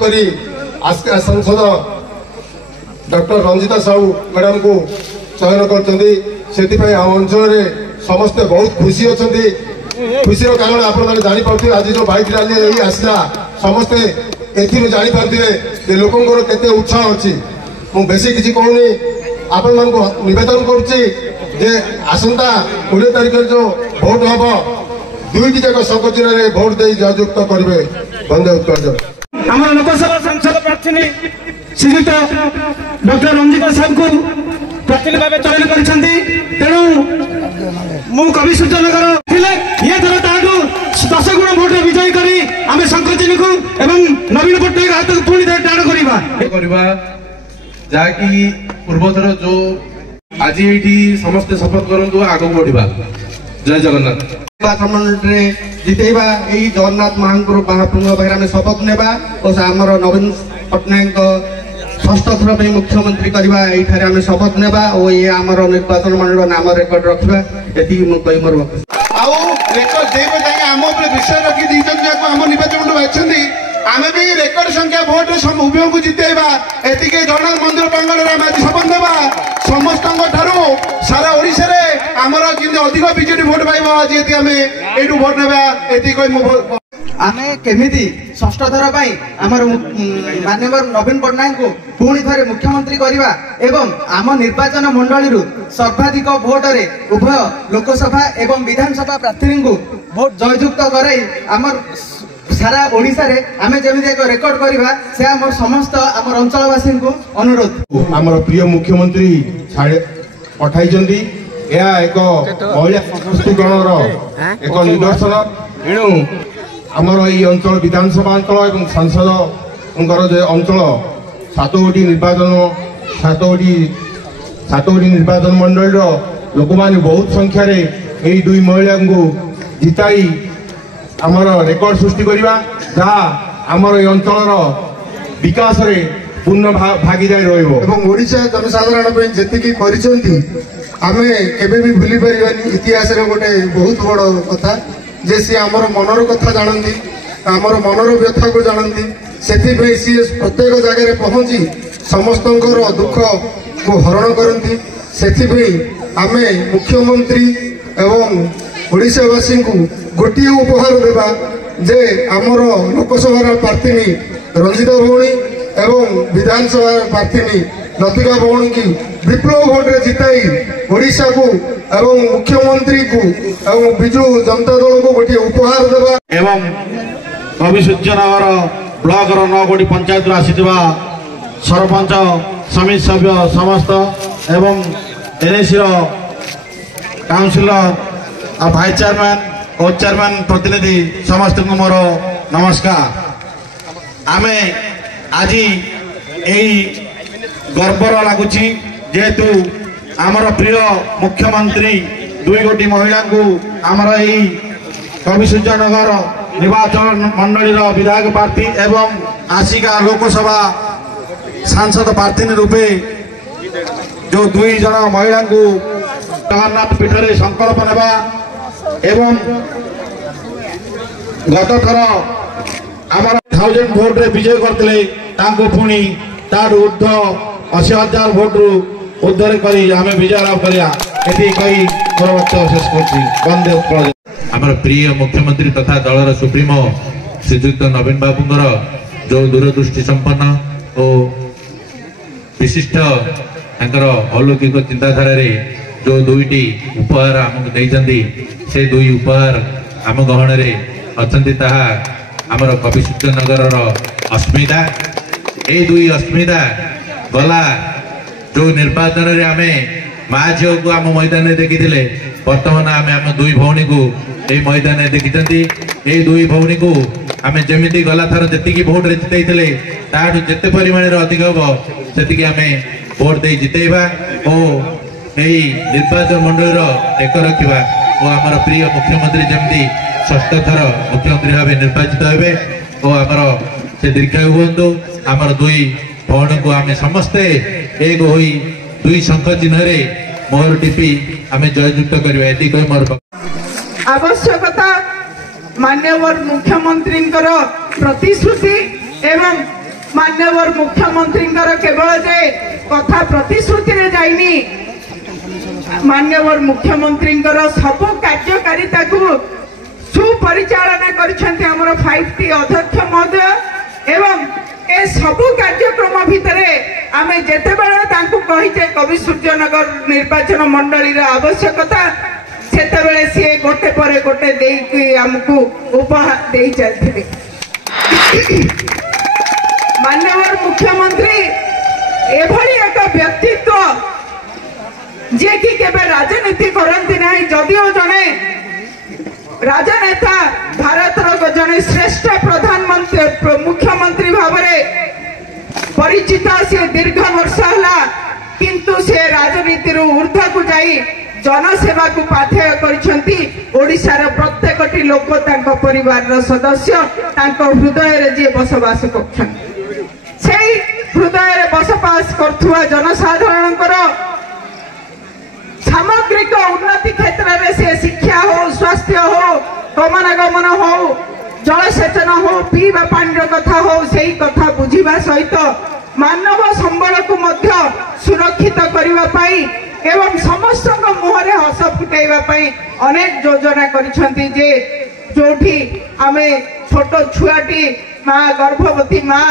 करी सांसद doctor Ranjita Sahu madam को चयन कर अंचल समस्ते बहुत खुशी अच्छा खुशी कारण आपने जापे आज जो बाइक रैली आसला समस्ते जापे लोकंर केते उत्साह अच्छी मु बेसी किसी कहूनी आपण नवेदन करुच्चे आसंता 20 तारिख जो भोट हम दुईटी जाक संकोचन भोट दे जययुक्त करेंगे वंदे उत्कर्ष आम लोकसभा सांसद प्रार्थी श्रीयुक्त डॉक्टर रंजिता साहब को प्रार्थी भाव चयन कर तेणु मु कवि सूर्यनगर ये थर 10 गुण भोट विजय करी आम शंकरचिनी को एवं नवीन पट्टनायक हाथ को पुणी टाण करवा जहाँकि पूर्वथर जो आज ये समस्ते शपथ करूँ आग बढ़ा जय जगन्नाथ जितेबा यही जगन्नाथ महापुर पाखे आम शपथ नेबा और आमर नवीन पट्टनायक षष्ठ थर मुख्यमंत्री करवा ये आम शपथ नेबा और ये आमर निर्वाचन मंडल नाम रेकर्ड रखा ये मोर आम विषय रखी आम निर्वाचन बाछी आम भी रेकर्ड संख्या भोट उभय को जितेबा एति जगन्नाथ मंदिर प्रांगण में आज शपथ नेबा समस्त सारा ओडिशा रे आमर अधिक बीजेडी भोट पाइब आज आम यू भोट नेबा एति आमे केमिति षष्ठ थर आमर माननीय नवीन पट्टनायक को पुणी थे मुख्यमंत्री करवा एवं आम निर्वाचन मंडली सर्वाधिक भोट रे उभय लोकसभा एवं विधानसभा प्रार्थी को भोट जययुक्त कराई आमर सारा ओडिशा रे आमे जेमिति एक रेकर्ड करवा से आमर समस्त आमर अंचलवासी को अनुरोध आमर प्रिय मुख्यमंत्री पठाई एक महिला सशक्तिकरण एक निदर्शन एणु आमर ये अंचल विधानसभा अंचल और सांसद जो अंचल 7टी निर्वाचन मंडल लोक मैंने बहुत संख्यार यही दुई महिला को जिताई आमर रेकर्ड सृष्टि करवा जहाँ आमर ये अंचल विकास रे पूर्ण भागीदारी रहा जनसाधारण जी आमे केबे भी भूली पारिबानी इतिहास रे गोटे बहुत बड़ कथा जे सी आमर मनर कथा जानती आमर मनर व्यथा को जानती से सी प्रत्येक जगह पहुंची समस्त दुख को हरण करती से आमे मुख्यमंत्री एवं ओडिशावासी को गोटे उपहार देवा जे आमर लोकसभा प्रार्थी रंजिता भौणी एवं विधानसभा प्रार्थी लतिका भौणी की विप्लव भोट जिताई ओडिशा को एवं मुख्यमंत्री को एवं बिजु जनता दल को गोटे उपहार देवा एवं कवि सूर्यनगर ब्लॉक 9 गोटी पंचायत आसीथिबा सरपंच समिति सभ्य समस्त एवं एनएसी काउंसिलर और भाइस चेयरमैन और चेयरमैन प्रतिनिधि समस्त को मोर नमस्कार आमे आज यही गर्वर लगुच जेहेतु आमर प्रिय मुख्यमंत्री 2 गोटी महिला को आमर यही कवि सूर्यनगर निर्वाचन मंडली विधायक प्रार्थी एवं आसिका लोकसभा सांसद प्रार्थी रूपे जो 2 जन महिला को जगन्नाथ पीठ में संकल्प नेबा एवं गत थर आमर 1000 भोट रे विजय करते पुणी तार ऊर्ध 80,000 भोट रु उद्धर करी आम विजय लाभ करिया कही मोर वक्तव्य शेष करते उत्कल आमर प्रिय मुख्यमंत्री तथा दलर सुप्रीमो श्रीजुक्त नवीन बाबूंर जो दूरदृष्टि संपन्न और विशिष्ट अलौकिक चिंताधारा जो 2टी उपहार आमको देइछन्ती से 2 उपहार आम गहन अच्छा आमर कवि सूर्यनगर अस्मिता ये 2 अस्मिता गला जो निर्वाचन रे आमे माँ झील को आम मैदान में देखी बर्तमान आम 2 भौणी को यही मैदान में देखी ये 2 भौणी को आम जमी गला थर जी भोट जिते जिते परिमाण अधिक हम से आम भोट दे जितेबा और यही निर्वाचन मंडल टेक रखा और आमर प्रिय मुख्यमंत्री जमी षष्ठ थर मुख्यमंत्री भाव निर्वाचित हे और आमर से दीर्घायु हूँ आमर 2 भौणी को आम समस्ते एक हो 2 शंख चिन्ह मोहर टीपी आम जययुक्त करवा मोर आवश्यकता माननीय मुख्यमंत्री प्रतिश्रुति एवं माननीय मुख्यमंत्री केवल जे कथा प्रतिश्रुति रे जाइनी माननीय मुख्यमंत्री सबु कार्यकारिता को सुपरिचालना करिसेंती हमर 5T अध्यक्ष महोदय एवं ए सबु कार्यक्रम भितर आमे जेते बेले तांकु कहिचे कवि सूर्यनगर निर्वाचन मंडली रा आवश्यकता सेते बेले से गोटे परे गोटे देई हमकु उपहार देई चलथिले। माननीय मुख्यमंत्री एभली एक व्यक्तित्व जे कि केबे राजनीति करंती नाही जदिओ जने राजनेता भारतर जने श्रेष्ठ प्रधानमंत्री मुख्यमंत्री भावरे परिचित से दीर्घ वर्ष है किंतु से राजनीति ऊर्ध्व को जाई जनसेवा को पाथेय करिसेंती। ओडिशार प्रत्येकटी लोक तांको परिवार सदस्य तांको हृदय रे जे बसवास करछन सेही हृदय रे बसवास करथुवा जनसाधारणकर सामग्रिक उन्नति क्षेत्र में से शिक्षा हो स्वास्थ्य हो गमनागमन हो जलसेचन हो पीवा पानी कथा हो सही कथा बुझा सहित मानव संबल को मध्य सुरक्षित करने एवं समस्त मुहरे हस फुटाइवाई अनेक योजना करिसेंती जे जोठी आमे छोट छुआटी माँ गर्भवती माँ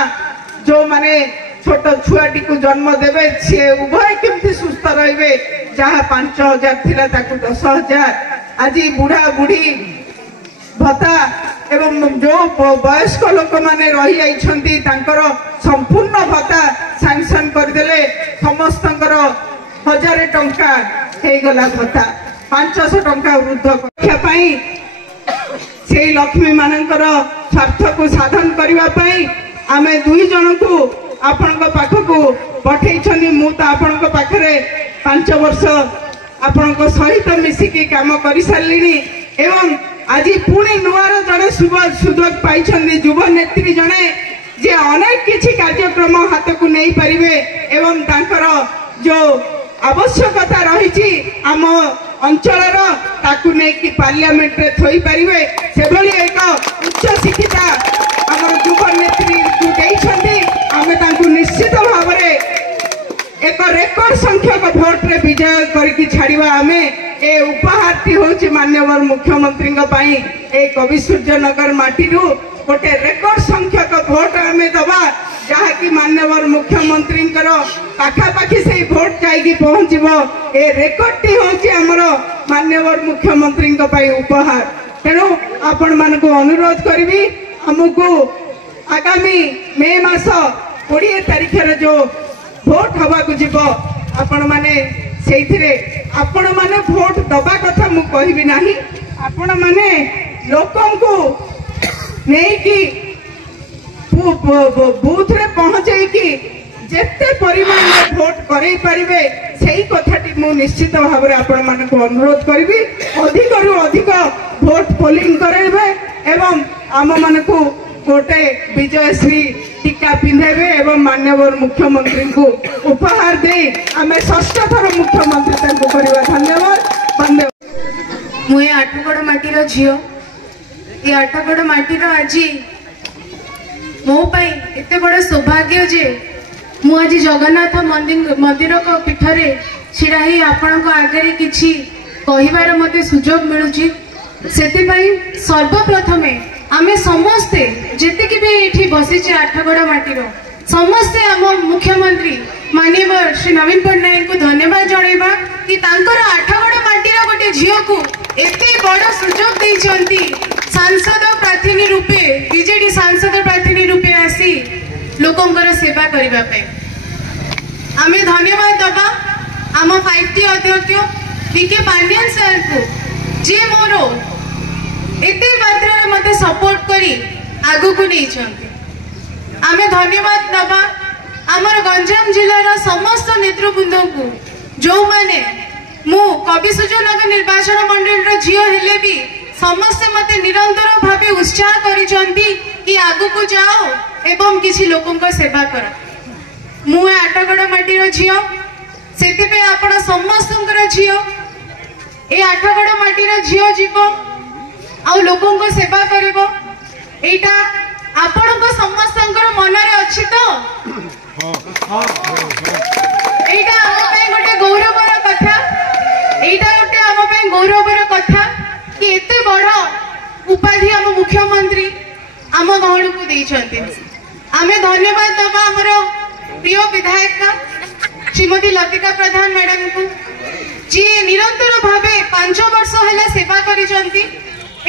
जो माने छोट छुआटी को जन्म देवे सी उभय केमती सुस्थ रहिबे जहाँ 5,000 थिला ताकू 10,000 आज बुढ़ा बुढ़ी भत्ता एवं जो वयस्क लोक माने रही जाइछंती तांकर संपूर्ण भत्ता सैंक्शन करदेले समस्तंकर 1,000 टंका हे गला भत्ता 500 टंका वृद्ध रक्षा पाई से लक्ष्मी मानकर स्वार्थ को साधन करबा पाई आमे दुई जन को आपण पाखक पठे मु तो आपण पाखे 5 वर्ष आपण सहित मिसिकी काम कर सारे एवं आज पुणी नुआर जड़े सुजोग पाई युव नेत्री जड़े जे अनेक किछि कार्यक्रम हाथ को नहीं पारे एवं तांकर जो आवश्यकता रही आम अंचल ताकू नहीं पार्लियामेंट रे थई पारिबे से भली एक उच्च शिक्षिता आम युव नेत्री को देइछंती आमे तांकू निश्चित भाव एक रेकर्ड संख्यक भोट रे विजय करके छाड़िबा आमे ए उपहारटी होछि माननीय मुख्यमंत्री ए कवि सूर्यनगर माटीरू गोटे रेकर्ड संख्यक भोट आमे दबा जहाँ कि माननीय मुख्यमंत्री पाखापाखि से भोट जाइए पहुँचब ए रेकर्डटी होछि हमर माननीय मुख्यमंत्री उपहार। तेणु आपण मानक अनुरोध करी हमको आगामी मे मास 20 तारीख जो भोट हवा को जीव आपण माने सेइथिरे आपण माने भोट दबा कथा मु कहबी नाही आपण माने लोकन को नहीं कि बूथ रे पहुंचे कि जेते परिमाण में भोट करई परिबे सेही कथाटी मु निश्चित भाव रे आपण मानक अनुरोध करबी अधिक रु अधिक भोट पोलिंग करबे एवं आम मानक गोटे विजयश्री टीका पिंधेबे एवं माननीय मुख्यमंत्री को उपहार दे आम षष्ठ थर मुख्यमंत्री करवा। धन्यवाद वंदे। मुझे आठगड़ माटीर झील ये आठगड़ माटीर आज मो पाई एते बड़ सौभाग्य जे मु आज जगन्नाथ मंदिर पीठरे छिड़ा ही आपण आगे किछि कहिबार मते सुजोग मिलुची सेतिपाई सर्वप्रथमे आमे समस्ते जेतिकी भी एठी बसिचे आठगड़ माटीर समस्ते आम मुख्यमंत्री माननीय श्री नवीन पट्टनायक को धन्यवाद जणाइबा कि तांकर आठगड़ माटीर गोटे झील को एते बड़ सुजोग देइचंती सांसद प्रार्थी रूपे बीजेडी सांसद प्रार्थी रूपे आसी लोकंकर सेवा करबा पे आमे धन्यवाद दबा आम 5T अध्यक्ष बीके पांड्यन सर को जे मोरो एते मात्रा मते सपोर्ट करी आगु को नहीं छंती आमे धन्यवाद दबा आमर गंजाम जिलार समस्त नेतृवृंद को जो माने मु कवि सूर्यनगर निर्वाचन मंडल झील हेले भी समस्त मते निरंतर भावे उत्साह करिसंती कि आगु को जाओ एवं किसी लोकों को सेवा कर मु आठगड़ माटीर झील सेतिपे आपण समस्तंकर झील ए आठगड़ माटीर झील जीव आ लोकों को सेवा करिवो एटा आपण समस्त मनरे अच्छी तो এইটা আমার গোটে গৌরবর কথা এইটা গোটে আমার গৌরবর কথা কি এতে বড় উপাধি আম মুখ্যমন্ত্রী আম গহণকু দেইছন্তি आमे धन्यवाद दबा हमरो प्रिय विधायक श्रीमती लतिका प्रधान मैडम को जी निरंतर भावे 5 वर्ष हेला सेवा करिसंती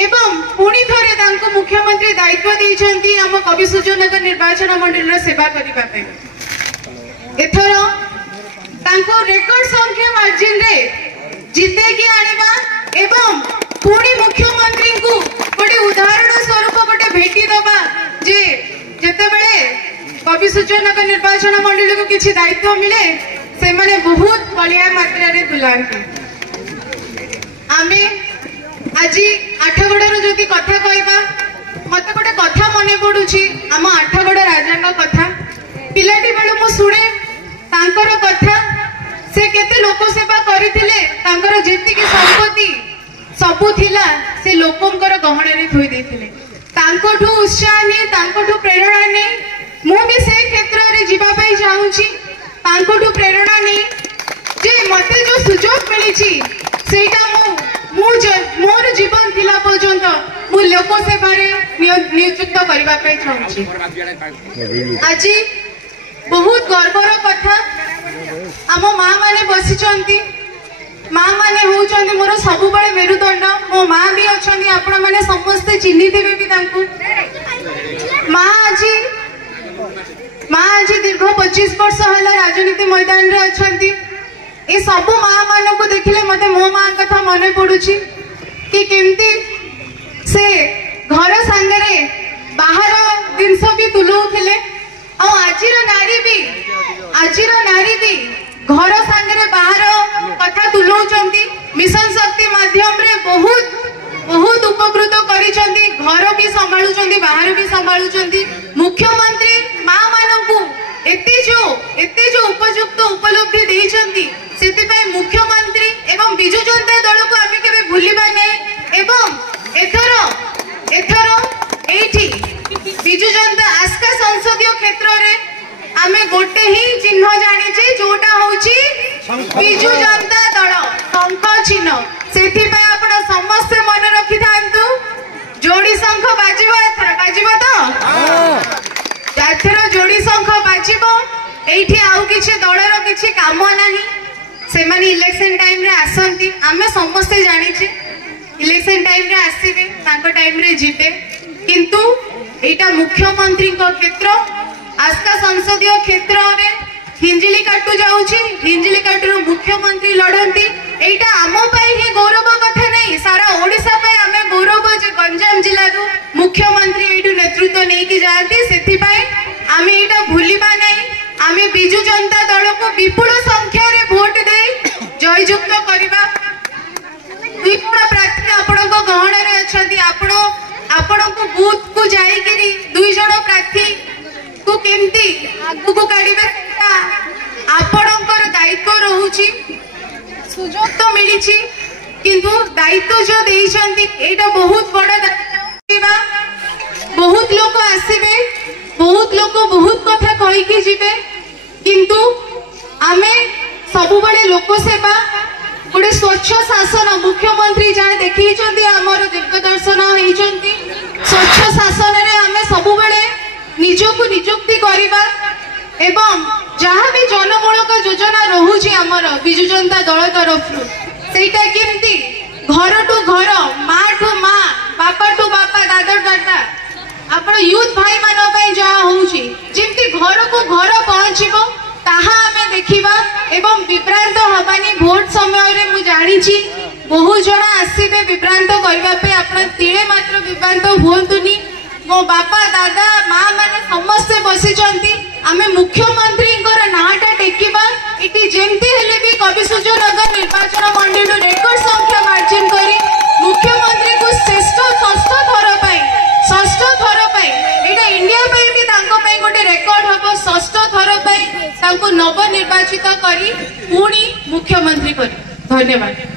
एवं पुणी थरे तांको मुख्यमंत्री दायित्व देइछंती हम कवि सूर्यनगर निर्वाचन मंडल रो सेवा करिबा पे एथर तांको रेकॉर्ड संख्या मार्जिन रे जिते की आनिबा एवं पुणी मुख्यमंत्री को गोटे उदाहरण स्वरूप गोटे भेटी दबा जे जेते बेले कवि सूर्यनगर निर्वाचन मंडल को किसी दायित्व मिले से माने बहुत बलिया मात्रा रे तुलांती आमे आजी आठगड़र जदि कथा कहबा मते गोटे कथा मने पडुची आम आठगड़ राजा कथा पिलाटी बेलु मु सुने तांकर कथा से केते लोक सेवा करथिले तांकर जेतिकी संपत्ति सबु थिला से लोकंकर गहणे रे थोई देथिले तांकोठू उत्साह नहीं तांकोठू प्रेरणा नहीं मु भी से क्षेत्र रे जीवा पई चाहूची तांकोठू प्रेरणा नहीं जे मते जो सुजोग मिलिची सेटा मोर जीवन थिला पर्यंत मु लोक सेवा रे नियुक्त करबा पई चाहूची आज बहुत गर्वर कथा आम माँ माने बसिचंती माँ माने होचंती मोर सब बड़े मेरुदंड मो माँ भी अच्छी आपण मैंने समस्ते चिन्ही देवे भी तांको माँ आज दीर्घ 25 वर्ष है राजनीति मैदान रे अच्छी ये सब माँ मान को देखिले मते मो माँ कथा मन पड़ुची कि केमती से घर सांगरे बाहर जिनस भी तुलौथिले आजिर नारी भी घर सांगरे बाहर कथा तुलौचंती मिशन शक्ति माध्यम रे बहुत उपकृत करिसंती घर भी संभाळुचंती बाहर भी संभाळुचंती मुख्यमंत्री माँ मानकू एते जो उपयुक्त उपलब्धि देइचंती सेति पय मुख्यमंत्री एवं बिजु जनता दल को आमे केबे भूलिबा नै एवं एथर एठी बिजु जनता आस्का संसदीय क्षेत्र रे आमे गोटे ही चिन्ह जानिचे जोटा होची बिजु जनता दल शंख चिन्ह सेति पय आपण समस्त मन रखि थांतु जोड़ी शंख बाजिबो तो एथर जोड़ी शंख बाजिबो एठी आउ किछि दलर किछि काम नाही से माने इलेक्शन टाइम रे आसंती आमे समस्त जानिचे इलेक्शन टाइम रे आसीबे तांको टाइम रे जिबे किंतु एटा मुख्यमंत्री को क्षेत्र आस्था संसदीय क्षेत्र रे हिंजिली काटू जाउची हिंजिली काटू मुख्यमंत्री लड़ती एटा आम पई ही गौरव कथा नहीं सारा ओडिसा पई आमे गौरव जे गंजाम जिल्ला रो मुख्यमंत्री एटू नेतृत्व नै कि जाती सेति पई आमे एटा भूलिबा नै आमे बिजु जनता दल को विपुल संख्या रे वोट दे जययुक्त करबा विपुल प्रार्थी आपण को गहण रे अछंती आपण को बूथ को जाई करी दुई जण प्रार्थी को केमती आगु को काढिबे आपणकर दायित्व रहुची सुजोग तो मिलिची किंतु दायित्व जो देइछंती एटा बहुत बड़ दायित्व बहुत लोक आसीबे बहुत लोक बहुत कथा कहि कि जिबे किंतु आमे सबु बळे लोक सेवा गोटे स्वच्छ शासन मुख्यमंत्री जाने देखिछंती हमर दिग्दर्शन होइछंती स्वच्छ शासन रे आमे सबु बळे निजको नियुक्ति करिबा एवं जहाँ भी जनमूलक योजना रहुची आमर बिजु जनता दल तरफ सेटा केमती घर टू घर माँ टू माँ बापा टू बापा दादा दादा आपण यूथ भाई मान पई जहाँ होउची जेमती घर को घर पहुँचबो ताहा आमे देखिबा एवं विभ्रांत हबानी भोट समय रे मु जानिची बहुत जन आसीबे विभ्रांत करबा पे आपण तिळे मात्र विभ्रांत होंतुनी मो बापा दादा माँ माने समस्त बसिचंती आमे मुख्यमंत्री नाटा टेकिबा इटी जेमती हेले भी कवि सूर्यनगर निर्वाचन मंडल रेकर्ड संख्या मार्जिन करी मुख्यमंत्री को षष्ठ थर पई एटा इंडिया पई भी तांको पई गोटे रेकर्ड हबो षष्ठ थर पई तांको नव निर्वाचित करी पुणी मुख्यमंत्री करी धन्यवाद।